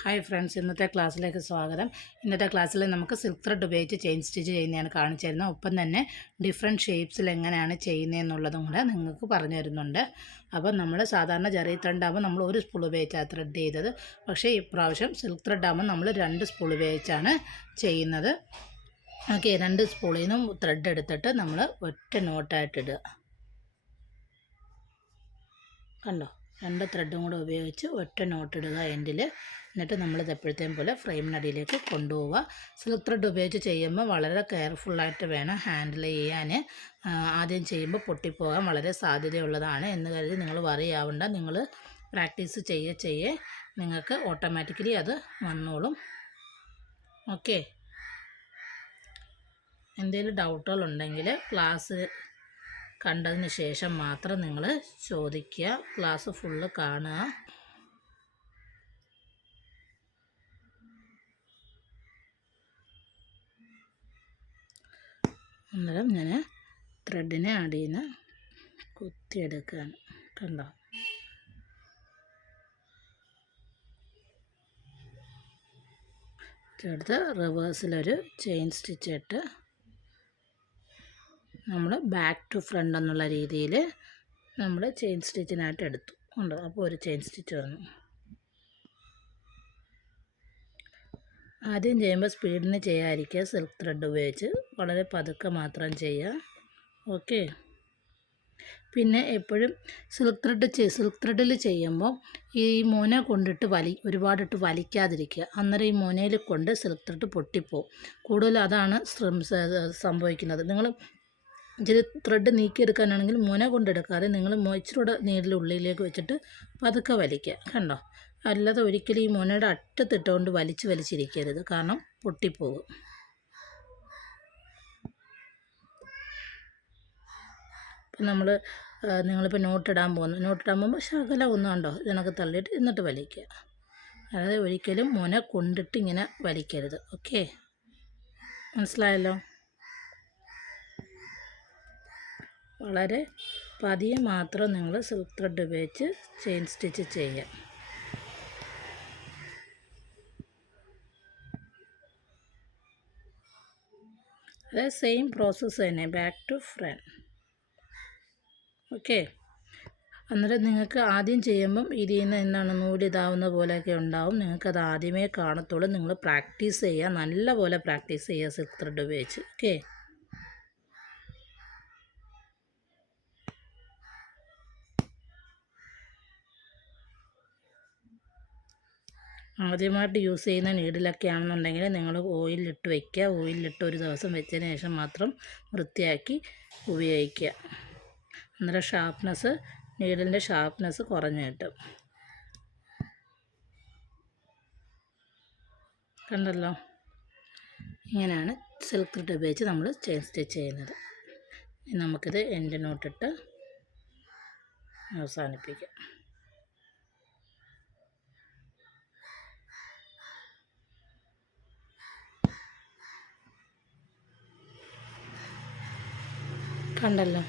Hi friends, ഇന്നത്തെ ക്ലാസ്സിലേക്ക് സ്വാഗതം. ഇന്നത്തെ ക്ലാസ്സിൽ നമുക്ക് സിൽക്ക് ത്രെഡ് ഉപയോഗിച്ച് ചെയിൻ സ്റ്റിച്ച് ചെയ്യുന്നതാണ് കാണിച്ചു തരുന്നത്. ഒപ്പം തന്നെ ഡിഫറെൻറ്റ് ഷേപ്സിൽ എങ്ങനെയാണ് ചെയ്യുന്നതെന്നുള്ളതും കൂടെ നിങ്ങൾക്ക് പറഞ്ഞു തരുന്നുണ്ട്. അപ്പോൾ നമ്മൾ സാധാരണ ജെറി ത്രെഡ് ആകുമ്പോൾ നമ്മൾ ഒരു സ്പൂൾ ഉപയോഗിച്ചാണ് ത്രെഡ് ചെയ്തത്. പക്ഷേ ഇപ്രാവശ്യം സിൽക്ക് ത്രെഡ് ആകുമ്പോൾ നമ്മൾ 2 സ്പൂൾ ഉപയോഗിച്ചാണ് ചെയ്യുന്നത്. ഓക്കെ, 2 സ്പൂളിൽ നിന്നും ത്രെഡ് എടുത്തിട്ട് നമ്മൾ ഒറ്റ നോട്ടായിട്ടിടുക. കണ്ടോ, 2 ത്രെഡും കൂടെ ഉപയോഗിച്ച് ഒറ്റ നോട്ടിടുക എൻഡിൽ. എന്നിട്ട് നമ്മളിത് എപ്പോഴത്തേയും പോലെ ഫ്രെയിമിനടിയിലേക്ക് കൊണ്ടുപോവുക. സിൽക്ക് ത്രെഡ് ഉപയോഗിച്ച് ചെയ്യുമ്പോൾ വളരെ കെയർഫുള്ളായിട്ട് വേണം ഹാൻഡിൽ ചെയ്യാൻ. ആദ്യം ചെയ്യുമ്പോൾ പൊട്ടിപ്പോകാൻ വളരെ സാധ്യതയുള്ളതാണ് എന്ന് കരുതി നിങ്ങൾ വറി ആവണ്ട. നിങ്ങൾ പ്രാക്ടീസ് ചെയ്യേ നിങ്ങൾക്ക് ഓട്ടോമാറ്റിക്കലി അത് വന്നോളും. ഓക്കെ, എന്തെങ്കിലും ഡൗട്ടുകളുണ്ടെങ്കിൽ ക്ലാസ് കണ്ടതിന് ശേഷം മാത്രം നിങ്ങൾ ചോദിക്കുക. ക്ലാസ് ഫുള്ള് കാണുക. അന്നേരം ഞാൻ ത്രെഡിനെ അടിയിൽ നിന്ന് കുത്തിയെടുക്കുകയാണ്. കണ്ടോ, എടുത്ത് റിവേഴ്സിലൊരു ചെയിൻ സ്റ്റിച്ച് ഇട്ട് നമ്മൾ ബാക്ക് ടു ഫ്രണ്ട് എന്നുള്ള രീതിയിൽ നമ്മൾ ചെയിൻ സ്റ്റിച്ചിനായിട്ട് എടുത്തു. ഉണ്ട്, അപ്പോൾ ഒരു ചെയിൻ സ്റ്റിച്ച് വന്നു. ആദ്യം ചെയ്യുമ്പോൾ സ്പീഡിന് ചെയ്യാതിരിക്കുക. സിൽക്ക് ത്രെഡ് ഉപയോഗിച്ച് വളരെ പതുക്കെ മാത്രം ചെയ്യുക. ഓക്കെ, പിന്നെ എപ്പോഴും സിൽക്ക് ത്രെഡിൽ ചെയ്യുമ്പോൾ ഈ മുന കൊണ്ടിട്ട് ഒരുപാടിട്ട് വലിക്കാതിരിക്കുക. അന്നേരം ഈ മുനയിൽ കൊണ്ട് സിൽക്ക് ത്രെഡ് പൊട്ടിപ്പോവും. കൂടുതൽ അതാണ് സംഭവിക്കുന്നത്. നിങ്ങൾ ഇച്ചിരി ത്രെഡ് നീക്കിയെടുക്കാനാണെങ്കിൽ മുന കൊണ്ടെടുക്കാതെ നിങ്ങൾ ഇച്ചിരൂടെ നീഡിൽ ഉള്ളിലേക്ക് വെച്ചിട്ട് പതുക്കെ വലിക്കുക. കണ്ടോ, അല്ലാതെ ഒരിക്കലും ഈ മുനയുടെ അറ്റത്തിട്ടുകൊണ്ട് വലിച്ചിരിക്കരുത്, കാരണം പൊട്ടിപ്പോകും. ഇപ്പം നിങ്ങളിപ്പോൾ നോട്ടിടാൻ പോകുമ്പോൾ ശകലം ഒന്നുണ്ടോ ഇതിനൊക്കെ തള്ളിയിട്ട് എന്നിട്ട് വലിക്കുക. അതായത് ഒരിക്കലും മുന കൊണ്ടിട്ട് ഇങ്ങനെ വലിക്കരുത്. ഓക്കെ, മനസ്സിലായല്ലോ? വളരെ പതിയെ മാത്രം നിങ്ങൾ സിൽക്ക് ത്രെഡ് ഉപയോഗിച്ച് ചെയിൻ സ്റ്റിച്ച് ചെയ്യുക. അതായത് സെയിം പ്രോസസ്സ് തന്നെ, ബാക്ക് ടു ഫ്രണ്ട്. ഓക്കെ, അന്നേരം നിങ്ങൾക്ക് ആദ്യം ചെയ്യുമ്പം ഇതിൽ നിന്ന് എന്താണ് നൂലിതാവുന്ന പോലെയൊക്കെ ഉണ്ടാവും. നിങ്ങൾക്കത് ആദ്യമേ കാണത്തുള്ളൂ. നിങ്ങൾ പ്രാക്ടീസ് ചെയ്യുക, നല്ല പോലെ പ്രാക്ടീസ് ചെയ്യുക സിൽക്ക് ത്രെഡ് ഉപയോഗിച്ച്. ഓക്കെ, ആദ്യമായിട്ട് യൂസ് ചെയ്യുന്ന നീഡിലൊക്കെ ആണെന്നുണ്ടെങ്കിൽ നിങ്ങൾ ഓയിലിട്ട് വയ്ക്കുക. ഓയിലിട്ട് ഒരു ദിവസം വെച്ചതിന് ശേഷം മാത്രം വൃത്തിയാക്കി ഉപയോഗിക്കുക. അന്നേരം നീഡിലിൻ്റെ ഷാർപ്നെസ് കുറഞ്ഞു കിട്ടും. കണ്ടല്ലോ, ഇങ്ങനെയാണ് സിൽക്ക് ത്രെഡ് ഉപയോഗിച്ച് നമ്മൾ ചെയിൻ സ്റ്റിച്ച് ചെയ്യുന്നത്. നമുക്കിത് എൻഡ് നോട്ടിട്ട് അവസാനിപ്പിക്കാം. കണ്ടല്ലോ,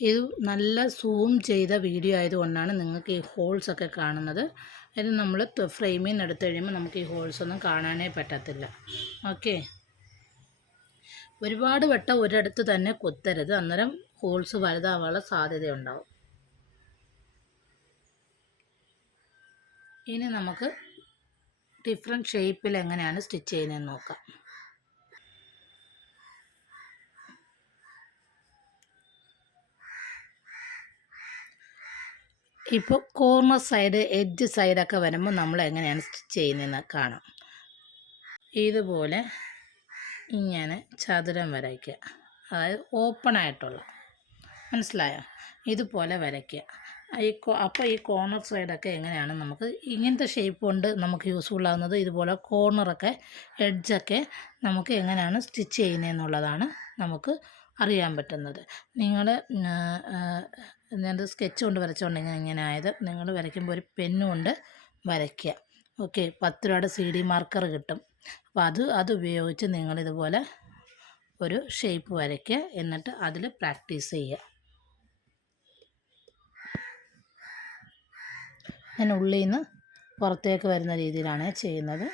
ഇത് നല്ല സൂം ചെയ്ത വീഡിയോ ആയതുകൊണ്ടാണ് നിങ്ങൾക്ക് ഈ ഹോൾസൊക്കെ കാണുന്നത്. ഇത് നമ്മൾ ഫ്രെയിമിൽ നിന്ന് എടുത്തു കഴിയുമ്പോൾ നമുക്ക് ഈ ഹോൾസൊന്നും കാണാനേ പറ്റത്തില്ല. ഓക്കെ, ഒരുപാട് വട്ടം ഒരിടത്ത് തന്നെ കുത്തരുത്, അന്നേരം ഹോൾസ് വലുതാവാനുള്ള സാധ്യതയുണ്ടാവും. ഇനി നമുക്ക് ഡിഫറെൻറ്റ് ഷേപ്പിൽ എങ്ങനെയാണ് സ്റ്റിച്ച് ചെയ്യുന്നതെന്ന് നോക്കാം. ഇപ്പോൾ കോർണർ സൈഡ്, എഡ്ജ് സൈഡൊക്കെ വരുമ്പോൾ നമ്മൾ എങ്ങനെയാണ് സ്റ്റിച്ച് ചെയ്യുന്നതെന്ന് കാണാം. ഇതുപോലെ ഇങ്ങനെ ചതുരം വരയ്ക്കുക, അതായത് ഓപ്പണായിട്ടുള്ള, മനസ്സിലായോ? ഇതുപോലെ വരയ്ക്കുക. അപ്പോൾ ഈ കോർണർ സൈഡൊക്കെ എങ്ങനെയാണ് നമുക്ക് ഇങ്ങനത്തെ ഷേപ്പ് കൊണ്ട് നമുക്ക് യൂസ്ഫുൾ ആകുന്നത്. ഇതുപോലെ കോർണറൊക്കെ എഡ്ജൊക്കെ നമുക്ക് എങ്ങനെയാണ് സ്റ്റിച്ച് ചെയ്യുന്നതെന്നുള്ളതാണ് നമുക്ക് അറിയാൻ പറ്റുന്നത്. നിങ്ങൾ സ്കെച്ച് കൊണ്ട് വരച്ചുകൊണ്ടെങ്കിൽ ഇങ്ങനെ ആയത്. നിങ്ങൾ വരയ്ക്കുമ്പോൾ ഒരു പെന്നുകൊണ്ട് വരയ്ക്കുക. ഓക്കെ, 10 രൂപയുടെ CD മാർക്കർ കിട്ടും. അപ്പോൾ അത് ഉപയോഗിച്ച് നിങ്ങളിതുപോലെ ഒരു ഷേപ്പ് വരയ്ക്കുക. എന്നിട്ട് അതിൽ പ്രാക്ടീസ് ചെയ്യുക. ഞാൻ ഉള്ളിൽ നിന്ന് പുറത്തേക്ക് വരുന്ന രീതിയിലാണ് ചെയ്യുന്നത്.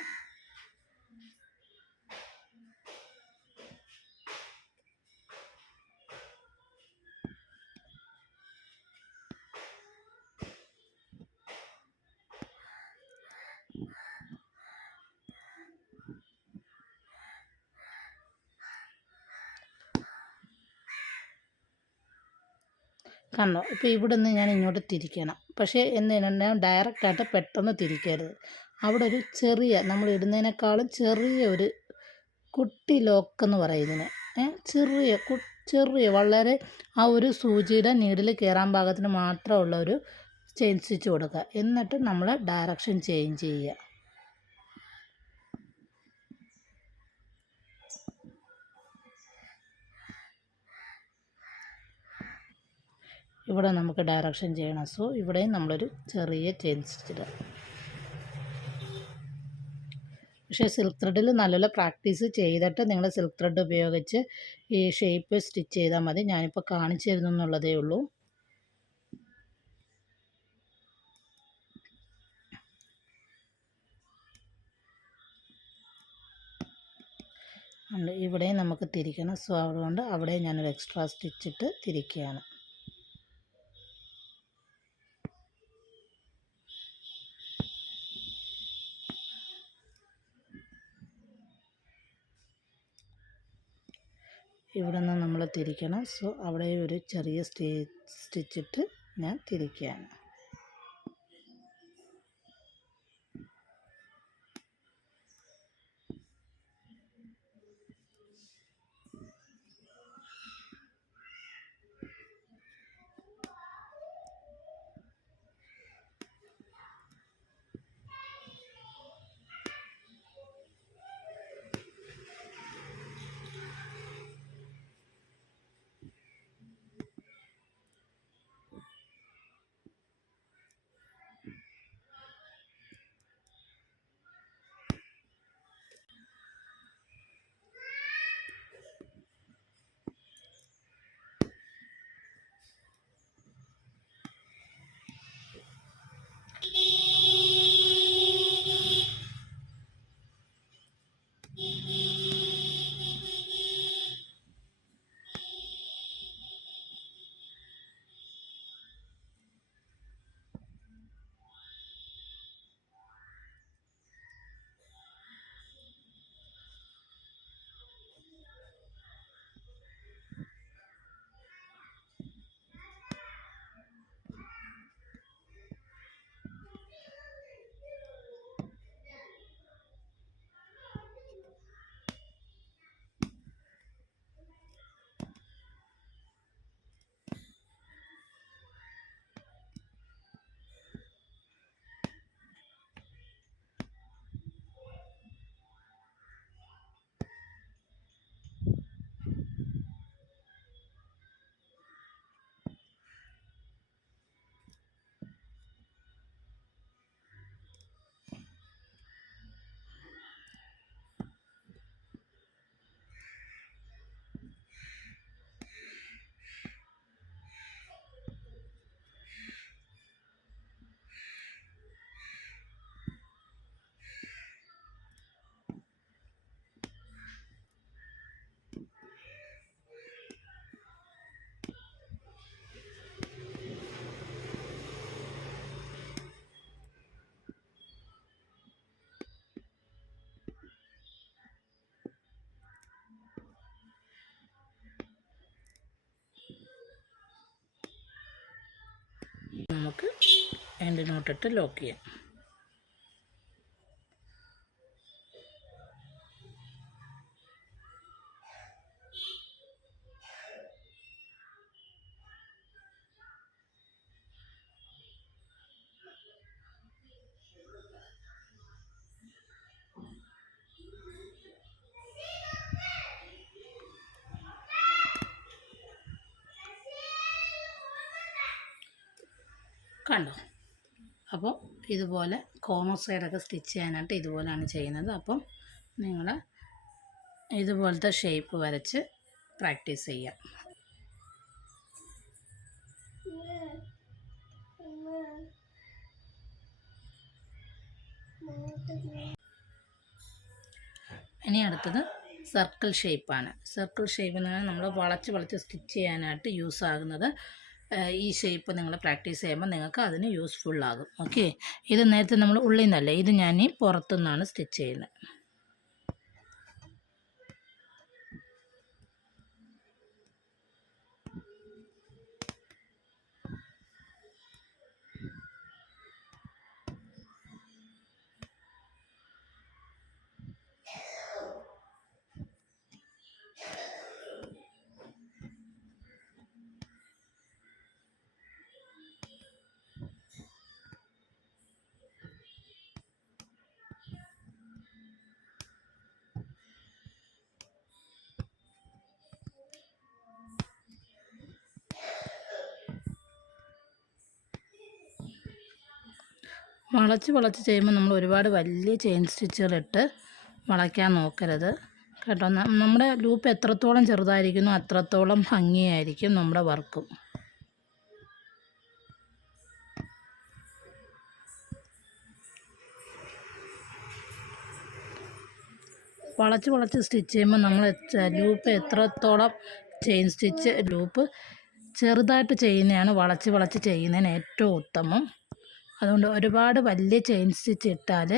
കണ്ടോ? ഇപ്പോൾ ഇവിടെ നിന്ന് ഞാൻ ഇങ്ങോട്ട് തിരിക്കണം. പക്ഷേ ഞാൻ ഡയറക്റ്റായിട്ട് പെട്ടെന്ന് തിരിക്കരുത്. അവിടെ ഒരു ചെറിയ നമ്മൾ ഇടുന്നതിനേക്കാളും ചെറിയ ഒരു കുട്ടി ലോക്കെന്ന് പറയുന്നതിന് ചെറിയ വളരെ ആ ഒരു സൂചിയുടെ നീഡിൽ കയറാൻ പാകത്തിന് മാത്രമുള്ള ഒരു ചെയിൻ സ്റ്റിച്ച് കൊടുക്കുക. എന്നിട്ട് നമ്മൾ ഡയറക്ഷൻ ചേഞ്ച് ചെയ്യുക. ഇവിടെ നമുക്ക് ഡയറക്ഷൻ ചെയ്യണം. സോ ഇവിടെയും നമ്മളൊരു ചെറിയ ചെയിൻ സ്റ്റിച്ച് ഇടുക. പക്ഷേ സിൽക്ക് ത്രെഡിൽ നല്ലപോലെ പ്രാക്ടീസ് ചെയ്തിട്ട് നിങ്ങൾ സിൽക്ക് ത്രെഡ് ഉപയോഗിച്ച് ഈ ഷേപ്പ് സ്റ്റിച്ച് ചെയ്താൽ മതി. ഞാനിപ്പോൾ കാണിച്ചു തരുന്നു എന്നുള്ളതേ ഉള്ളൂ. ഇവിടെയും നമുക്ക് തിരിക്കണം. സോ അതുകൊണ്ട് അവിടെ ഞാനൊരു എക്സ്ട്രാ സ്റ്റിച്ചിട്ട് തിരിക്കുകയാണ്. ഇവിടെ നിന്ന് നമ്മൾ തിരിക്കണം. സോ അവിടെ ഒരു ചെറിയ സ്റ്റിച്ചിട്ട് ഞാൻ തിരിക്കുകയാണ്. നമുക്ക് എൻഡിനോട്ടിട്ട് ലോക്ക് ചെയ്യാം. കണ്ടോ? അപ്പോൾ ഇതുപോലെ കോർണർ സൈഡൊക്കെ സ്റ്റിച്ച് ചെയ്യാനായിട്ട് ഇതുപോലെയാണ് ചെയ്യുന്നത്. അപ്പം നിങ്ങൾ ഇതുപോലത്തെ ഷേപ്പ് വരച്ച് പ്രാക്ടീസ് ചെയ്യാം. ഇനി അടുത്തത് സർക്കിൾ ഷേപ്പാണ്. സർക്കിൾ ഷേപ്പ് എന്ന് പറഞ്ഞാൽ നമ്മൾ വളച്ച് സ്റ്റിച്ച് ചെയ്യാനായിട്ട് യൂസ് ആകുന്നത്. ഈ ഷേപ്പ് നിങ്ങൾ പ്രാക്ടീസ് ചെയ്യുമ്പോൾ നിങ്ങൾക്ക് അതിന് യൂസ്ഫുള്ളാകും. ഓക്കെ, ഇത് നേരത്തെ നമ്മൾ ഉള്ളിൽ നിന്നല്ലേ, ഇത് ഞാൻ ഈ പുറത്തുനിന്നാണ് സ്റ്റിച്ച് ചെയ്യുന്നത്. വളച്ച് ചെയ്യുമ്പോൾ നമ്മൾ ഒരുപാട് വലിയ ചെയിൻ സ്റ്റിച്ചുകളിട്ട് വളയ്ക്കാൻ നോക്കരുത് കേട്ടോ. നമ്മുടെ ലൂപ്പ് എത്രത്തോളം ചെറുതായിരിക്കുന്നു അത്രത്തോളം ഭംഗിയായിരിക്കും നമ്മുടെ വർക്കും. വളച്ച് സ്റ്റിച്ച് ചെയ്യുമ്പോൾ നമ്മൾ ലൂപ്പ് എത്രത്തോളം ചെയിൻ സ്റ്റിച്ച് ലൂപ്പ് ചെറുതായിട്ട് ചെയ്യുന്നതാണ് വളച്ച് ചെയ്യുന്നതിന് ഏറ്റവും ഉത്തമം. അതുകൊണ്ട് ഒരുപാട് വലിയ ചെയിൻ സ്റ്റിച്ച് ഇട്ടാൽ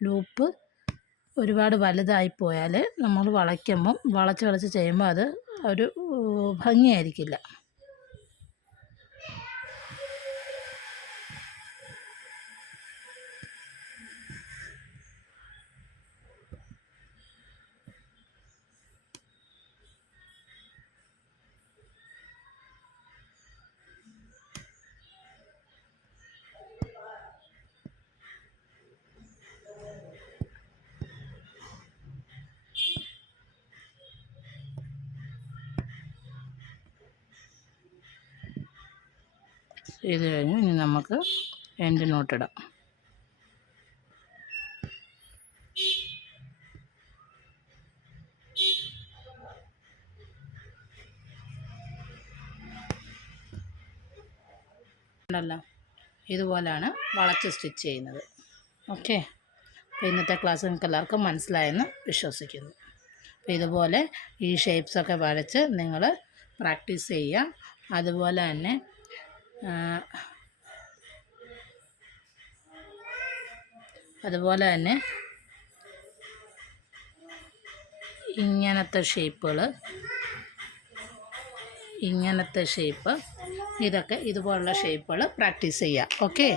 ലൂപ്പ് ഒരുപാട് വലുതായി പോയാൽ നമ്മൾ വളയ്ക്കുമ്പം വളച്ച് ചെയ്യുമ്പോൾ അത് ഒരു ഭംഗിയായിരിക്കില്ല. ഇത് കഴിഞ്ഞ് ഇനി നമുക്ക് എൻഡ് നോട്ടിടാം. ഉണ്ടല്ലോ, ഇതുപോലെയാണ് വളച്ച് സ്റ്റിച്ച് ചെയ്യുന്നത്. ഓക്കെ, അപ്പോൾ ഇന്നത്തെ ക്ലാസ് നിങ്ങൾക്ക് എല്ലാവർക്കും മനസ്സിലായെന്ന് വിശ്വസിക്കുന്നു. അപ്പോൾ ഇതുപോലെ ഈ ഷേപ്സൊക്കെ വരച്ച് നിങ്ങൾ പ്രാക്ടീസ് ചെയ്യുക. അതുപോലെ തന്നെ ഇങ്ങനത്തെ ഷേപ്പ് ഇതൊക്കെ ഇതുപോലുള്ള ഷേപ്പുകൾ പ്രാക്ടീസ് ചെയ്യുക. ഓക്കെ.